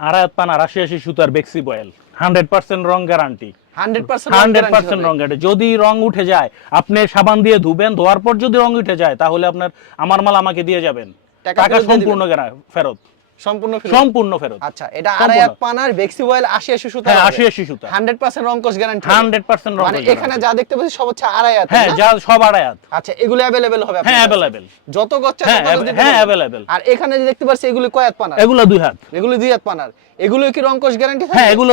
আড়াই পান রাশি আশি সুতার বেক্সি বয়েল। হান্ড্রেড পার্সেন্ট রং guarantee. Hundred percent hundred percent রং গ্যারান্টি। যদি রং উঠে যায় আপনি সাবান দিয়ে ধুবেন ধোয়ার পর যদি রং উঠে যায় তাহলে আপনার আমার মাল আমাকে দিয়ে যাবেন। টাকা সম্পূর্ণ ফেরত। সম্পূর্ণ। সম্পূর্ণ ফেরত। আচ্ছা এটা আড়াই হাত পানার আশি সুতা হ্যাঁ সুতা। গ্যারান্টি মানে এখানে যা দেখতে পাচ্ছি সব হচ্ছে আড়াই হাত হ্যাঁ যা সব আড়াই হাত। আচ্ছা এগুলো হবে হ্যাঁ যত গচ্চা হ্যাঁ, হ্যাঁ। আর এখানে যে দেখতে পাচ্ছি এগুলো কয়াত পানার? এগুলো দুই হাত। এগুলো দুই হাত পানার। এগুলো কি গ্যারান্টি হ্যাঁ এগুলো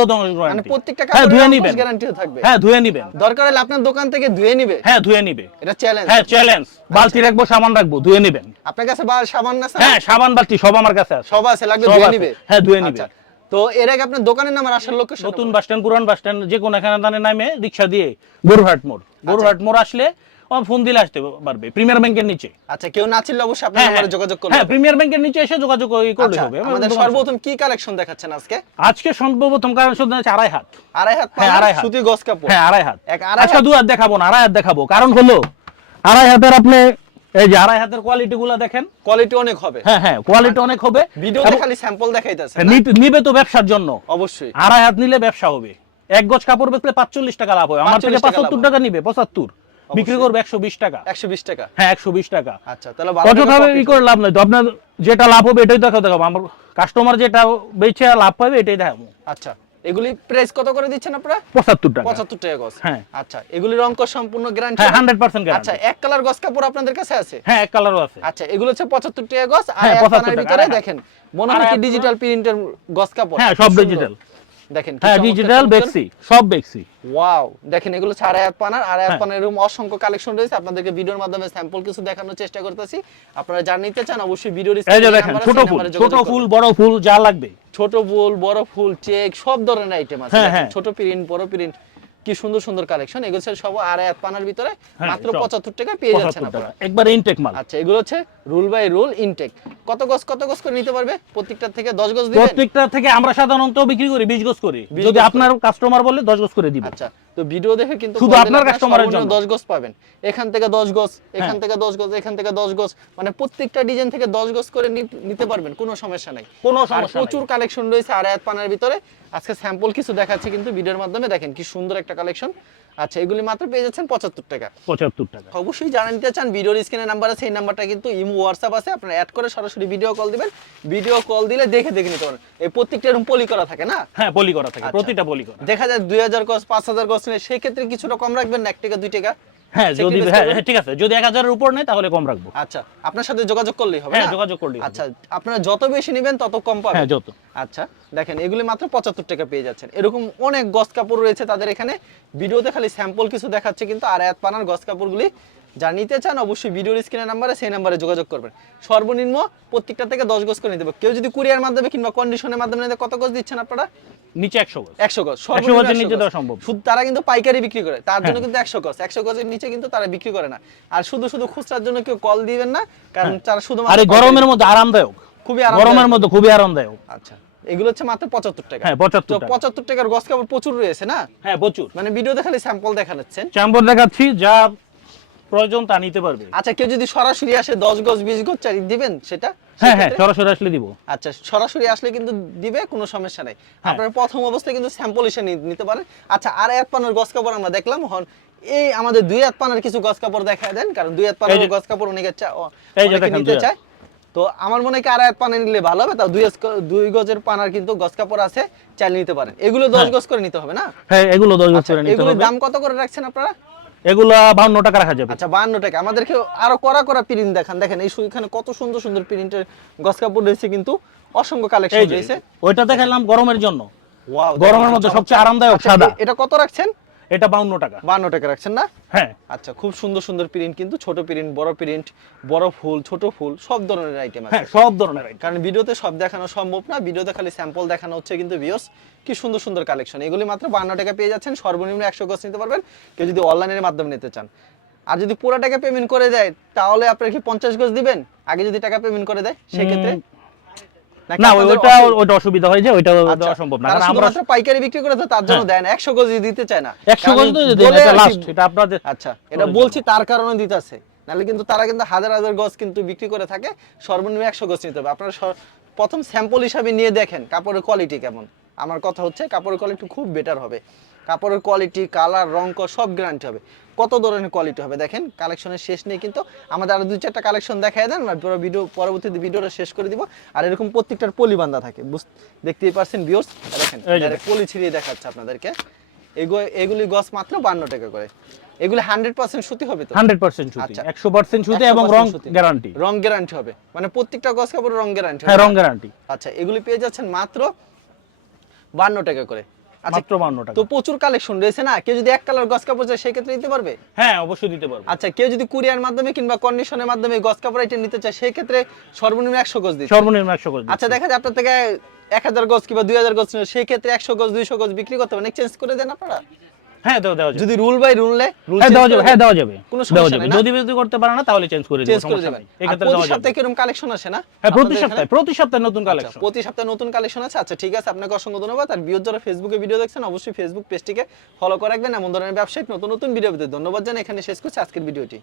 মানে প্রত্যেকটা হ্যাঁ ধুয়ে কাপড়ের নিবেন। গ্যারান্টি থাকবে। হ্যাঁ ধুয়ে নিবেন। দরকার হলে আপনার দোকান থেকে ধুয়ে নিবে। হ্যাঁ ধুয়ে নিবে। এটা চ্যালেঞ্জ হ্যাঁ চ্যালেঞ্জ বালতি রাখব সাবান রাখব ধুয়ে নিবেন। আপনার কাছে সাবান না? হ্যাঁ সাবান বালতি সব আমার কাছে আছে। সব আছে ধুয়ে নিবে। হ্যাঁ, ধুয়ে নিবে। আচ্ছা, তো এর আগে আপনার দোকানের নাম আর আসার লোকেশন নতুন বাস স্ট্যান্ড পুরান বাস স্ট্যান্ড যে কোনো এখানে দানে নামে রিক্সা দিয়ে গরুহাট মোড়। গরুহাট মোড় আসলে ফোন দিলে আসতে পারবে প্রিমিয়ার ব্যাংকের নিচে। আচ্ছা কেউ না চিনলে অবশ্যই আপনার হ্যাঁ হ্যাঁ। যোগাযোগ করবে হ্যাঁ প্রিমিয়ার ব্যাংকের নিচে এসে যোগাযোগ করে- করলে আচ্ছা, হবে। আমাদের সর্বপ্রথম কি কালেকশন দেখাচ্ছেন আজকে? আজকে সর্বপ্রথম শুধু আড়াই হাত। আড়াই হাত হ্যাঁ আড়াই হাত। সুতি গস কাপড়। হ্যাঁ আড়াই হাত। এক আড়াই হাত? দু হাত দেখাবো না আড়াই হাত দেখাবো। কারণ হলো আড়াই হাতের আপনি এই যে আড়াই হাতের কোয়ালিটি গুলা দেখেন। কোয়ালিটি অনেক হবে। হ্যাঁ হ্যাঁ কোয়ালিটি অনেক হবে। ভিডিওতে খালি স্যাম্পল দেখাইতেছে নিবে তো ব্যবসার জন্য। অবশ্যই। আড়াই হাত নিলে ব্যবসা হবে। এক গজ কাপড় বেচলে পাঁচচল্লিশ টাকা লাভ হয়। আমার থেকে 45 টাকা পঁচাত্তর টাকা নিবে পঁচাত্তর। বিক্রি করবে একশো বিশ টাকা। একশো বিশ টাকা। হ্যাঁ একশো বিশ টাকা। আচ্ছা তাহলে ই করে লাভ নাই। তো আপনার যেটা লাভ হবে এটাই দেখা দেখাবো আমার কাস্টমার যেটা বেচে লাভ পাবে এটাই দেখাবো। আচ্ছা। এগুলি প্রাইস কত করে দিচ্ছেন আপনারা? পঁচাত্তর টাকা। পঁচাত্তর টাকা গস হ্যাঁ। আচ্ছা এগুলি অঙ্ক সম্পূর্ণ গ্যারান্টি হ্যাঁ হান্ড্রেড গ্যারান্টি আচ্ছা এক কালার গস কাপড় আপনাদের কাছে আছে? হ্যাঁ এক কালারও আছে। আচ্ছা এগুলো হচ্ছে পঁচাত্তর টাকা গস আর হ্যাঁ, এক 75 ভিতরে দেখেন মনে হয় কি ডিজিটাল প্রিন্টের গস কাপড়? হ্যাঁ, সব সুন্দর। দেখেন হ্যাঁ ডিজিটাল বেক্সি সব বেক্সি ওয়াও দেখেন এগুলো ছাড়া পানার আর আয়াত হ্যাঁ। পানার এরকম অসংখ্য কালেকশন রয়েছে। আপনাদেরকে ভিডিওর মাধ্যমে স্যাম্পল কিছু দেখানোর চেষ্টা করতেছি। আপনারা যা নিতে চান অবশ্যই ভিডিওর এই যে দেখেন ছোট ফুল ছোট ফুল বড় ফুল যা লাগবে। ছোট ফুল বড় ফুল চেক সব ধরনের আইটেম আছে। হ্যাঁ, হ্যাঁ। ছোট প্রিন্ট বড় প্রিন্ট কি সুন্দর সুন্দর কালেকশন এগুলো সব আর আয়াত পানার ভিতরে মাত্র পঁচাত্তর টাকা পেয়ে যাচ্ছেন 75 আপনারা। একবার ইনটেক মাল। আচ্ছা এগুলো হচ্ছে রুল বাই রুল ইনটেক কত গজ কত গজ করে নিতে পারবে? প্রত্যেকটা থেকে দশ গজ দিবেন? প্রত্যেকটা থেকে আমরা সাধারণত বিক্রি করি বিশ গজ করি। যদি আপনার কাস্টমার বলে দশ গজ করে দিব। আচ্ছা তো ভিডিও দেখে কিন্তু শুধু আপনার কাস্টমারের জন্য। দশ গজ পাবেন। এখান থেকে দশ গজ এখান হ্যাঁ। থেকে দশ গজ এখান থেকে দশ গজ মানে প্রত্যেকটা ডিজাইন থেকে দশ গজ করে নিতে পারবেন কোনো সমস্যা নাই। কোনো আর সমস্যা। প্রচুর কালেকশন রয়েছে আড়াই হাত পানার ভিতরে। আজকে স্যাম্পল কিছু দেখাচ্ছি কিন্তু ভিডিওর মাধ্যমে। দেখেন কি সুন্দর একটা কালেকশন আচ্ছা এগুলি মাত্র পেয়ে যাচ্ছেন পঁচাত্তর টাকা। পঁচাত্তর টাকা। অবশ্যই জানা নিতে চান ভিডিওর স্ক্রিনে নাম্বার আছে এই নাম্বারটা কিন্তু ইমো হোয়াটসঅ্যাপ আছে। আপনারা অ্যাড করে সরাসরি ভিডিও কল দিবেন। ভিডিও কল দিলে দেখে দেখে নিতে পারেন এই প্রত্যেকটা এরকম পলি করা থাকে না? হ্যাঁ পলি করা থাকে আচ্ছা। প্রতিটা পলি করা। দেখা যায় দুই হাজার গজ পাঁচ হাজার গজ নিলে সেই ক্ষেত্রে কিছুটা কম রাখবেন না এক টাকা দুই টাকা? হ্যাঁ যদি হ্যাঁ ঠিক আছে যদি এক হাজারের উপর নেই তাহলে কম রাখব। আচ্ছা আপনার সাথে যোগাযোগ করলেই হবে হ্যাঁ যোগাযোগ করলেই হবে। আচ্ছা আপনারা যত বেশি নেবেন তত কম হ্যাঁ যত। আচ্ছা দেখেন এগুলি মাত্র পঁচাত্তর টাকা পেয়ে যাচ্ছেন। এরকম অনেক গস কাপড় রয়েছে তাদের এখানে। ভিডিওতে খালি স্যাম্পল কিছু দেখাচ্ছে কিন্তু আর এক পানার গস কাপড়গুলি যা নিতে চান অবশ্যই ভিডিওর স্ক্রিনের নাম্বারে সেই নাম্বারে যোগাযোগ করবেন। সর্বনিম্ন প্রত্যেকটা থেকে দশ গজ করে নিতে হবে। কেউ যদি কুরিয়ার মাধ্যমে কিংবা কন্ডিশনের মাধ্যমে নিতে কত গজ দিচ্ছেন আপনারা? নিচে একশো গজ। একশো গজ। একশো সর্বনিম্ন নিচে দেওয়া সম্ভব। শুধু তারা কিন্তু পাইকারি বিক্রি করে তার জন্য হ্যাঁ। কিন্তু একশো গজ। একশো গজের নিচে কিন্তু তারা বিক্রি করে না। আর শুধু শুধু খুচরার জন্য কেউ কল দিবেন না কারণ তারা শুধু আর গরমের মধ্যে আরামদায়ক। খুবই আরামদায়ক। গরমের মধ্যে খুবই আরামদায়ক। আচ্ছা এগুলো হচ্ছে মাত্র পঁচাত্তর টাকা। হ্যাঁ, 75 তো টাকা। পঁচাত্তর টাকার গজ কাপড় প্রচুর রয়েছে না? হ্যাঁ প্রচুর। মানে ভিডিওতে খালি স্যাম্পল দেখাচ্ছেন চ্যাম্বর দেখাচ্ছি যা প্রয়োজন তা নিতে পারবে। আচ্ছা কেউ যদি সরাসরি আসে দশ গজ বিশ গজ চাই দিবেন সেটা? হ্যাঁ হ্যাঁ সরাসরি আসলে দিব। আচ্ছা সরাসরি আসলে কিন্তু দিবে কোনো সমস্যা নাই। হ্যাঁ। আপনার প্রথম অবস্থায় কিন্তু স্যাম্পল নিতে পারেন আচ্ছা আর এক পানের কাপড় আমরা দেখলাম হন এই আমাদের দুই হাত পানের কিছু কাপড় দেখা দেন কারণ দুই হাত পানের কাপড় অনেকে নিতে চায়। তো আমার মনে হয় আর এক পানে নিলে ভালো হবে তাও দুই দুই গজের পানার কিন্তু গস কাপড় আছে চাইলে নিতে পারেন। এগুলো দশ হ্যাঁ। গজ করে নিতে হবে না? হ্যাঁ এগুলো দশ গজ আচ্ছা করে নিতে এগুলোর হবে। দাম কত করে রাখছেন আপনারা? এগুলো বাহান্ন টাকা রাখা যাবে। আচ্ছা বাহান্ন টাকা। আমাদেরকে আরও করা করা প্রিন্ট দেখান। দেখেন এই এখানে কত সুন্দর সুন্দর প্রিন্টের গস কাপড় রয়েছে কিন্তু অসংখ্য কালেকশন রয়েছে। ওইটা দেখালাম গরমের জন্য। গরমের মধ্যে সবচেয়ে আরামদায়ক সাদা। এটা কত রাখছেন? এটা বাউন্ন টাকা। বান্ন টাকা রাখছেন না? হ্যাঁ। আচ্ছা খুব সুন্দর সুন্দর প্রিন্ট কিন্তু ছোট প্রিন্ট বড় প্রিন্ট বড় ফুল ছোট ফুল সব ধরনের আইটেম আছে। হ্যাঁ সব ধরনের item। কারণ ভিডিওতে সব দেখানো সম্ভব না ভিডিওতে খালি স্যাম্পল দেখানো হচ্ছে কিন্তু ভিউস কি সুন্দর সুন্দর কালেকশন এগুলি মাত্র বান্ন টাকা পেয়ে যাচ্ছেন সর্বনিম্ন একশো গজ নিতে পারবেন কেউ যদি অনলাইনের মাধ্যমে নিতে চান। আর যদি পুরো টাকা পেমেন্ট করে দেয় তাহলে আপনার কি পঞ্চাশ গজ দিবেন? আগে যদি টাকা পেমেন্ট করে দেয় সেক্ষেত্রে না ওইটা ওইটা অসুবিধা হয় যে ওইটা আচ্ছা, দেওয়া সম্ভব না। কারণ আমরা পাইকারি বিক্রি করে তো তার জন্য হ্যাঁ। দেয় না গজ দিতে চায় না। একশো কারণ গজ তো দিতে আর লাস্ট এটা আপনাদের আচ্ছা এটা বলছি তার কারণে দিতেছে নাহলে কিন্তু তারা কিন্তু হাজার হাজার গজ কিন্তু বিক্রি করে থাকে সর্বনিম্ন একশো গজ নিতে হবে। আপনারা প্রথম স্যাম্পল হিসাবে নিয়ে দেখেন কাপড়ের কোয়ালিটি কেমন। আমার কথা হচ্ছে কাপড়ের কোয়ালিটি খুব বেটার হবে। কাপড়ের কোয়ালিটি কালার রং সব গ্যারান্টি হবে। কত ধরনের কোয়ালিটি হবে? দেখেন কালেকশনের শেষ নেই কিন্তু আমাদের আরও দুই চারটা কালেকশন দেখায় দেন আর ভিডিও পরবর্তীতে ভিডিওটা শেষ করে দিব। আর এরকম প্রত্যেকটার পলি বান্ধা থাকে। বুঝ দেখতেই পারছেন ভিউর্স দেখেন পলি ছিঁড়িয়ে দেখাচ্ছে আপনাদেরকে। এগুলি গছ মাত্র বান্ন টাকা করে। এগুলি হান্ড্রেড পার্সেন্ট সুতি হবে তো? হান্ড্রেড পার্সেন্ট সুতি। আচ্ছা। একশো পার্সেন্ট সুতি এবং রং গ্যারান্টি রং গ্যারান্টি হবে। মানে প্রত্যেকটা গছ কাপড় রং গ্যারান্টি হ্যাঁ রং গ্যারান্টি আচ্ছা এগুলি পেয়ে যাচ্ছেন মাত্র বান্ন টাকা করে। মাত্র বান্ন টাকা। তো প্রচুর কালেকশন রয়েছে না? কেউ যদি এক কালার গস কাপড় চায় সেক্ষেত্রে নিতে পারবে? হ্যাঁ অবশ্যই দিতে পারবে। আচ্ছা কেউ যদি কুরিয়ার মাধ্যমে কিংবা কন্ডিশনের মাধ্যমে গছ কাপড় আইটেম নিতে চায় সেক্ষেত্রে সর্বনিম্ন একশো গজ দিতে সর্বনিম্ন 100 গজ আচ্ছা দেখা যায় আপনার থেকে এক হাজার গজ কিংবা দুই হাজার গজ সেই ক্ষেত্রে একশো গজ দুইশো গজ বিক্রি করতে পারেন চেঞ্জ করে দেন আপনারা। হ্যাঁ দেওয়া দেওয়া যদি রুল বাই রুল হ্যাঁ দেওয়া যাবে হ্যাঁ দেওয়া যাবে কোনো সমস্যা নেই যদি যদি করতে পারে না তাহলে চেঞ্জ করে দেবো চেঞ্জ করে সমস্যা নেই। এক্ষেত্রে দেওয়া যাবে। সপ্তাহে কীরকম কালেকশন আসে না? হ্যাঁ প্রতি সপ্তাহে প্রতি সপ্তাহে নতুন আচ্ছা, কালেকশন প্রতি সপ্তাহে নতুন কালেকশন আছে? আচ্ছা ঠিক আছে আপনাকে অসংখ্য ধন্যবাদ। আর বিয়োর যারা ফেসবুকে ভিডিও দেখছেন অবশ্যই ফেসবুক পেজটিকে ফলো করে রাখবেন। এমন ধরনের ব্যবসায়িক নতুন নতুন ভিডিও পেতে ধন্যবাদ জানাই। এখানে শেষ করছি আজকের ভিডিওটি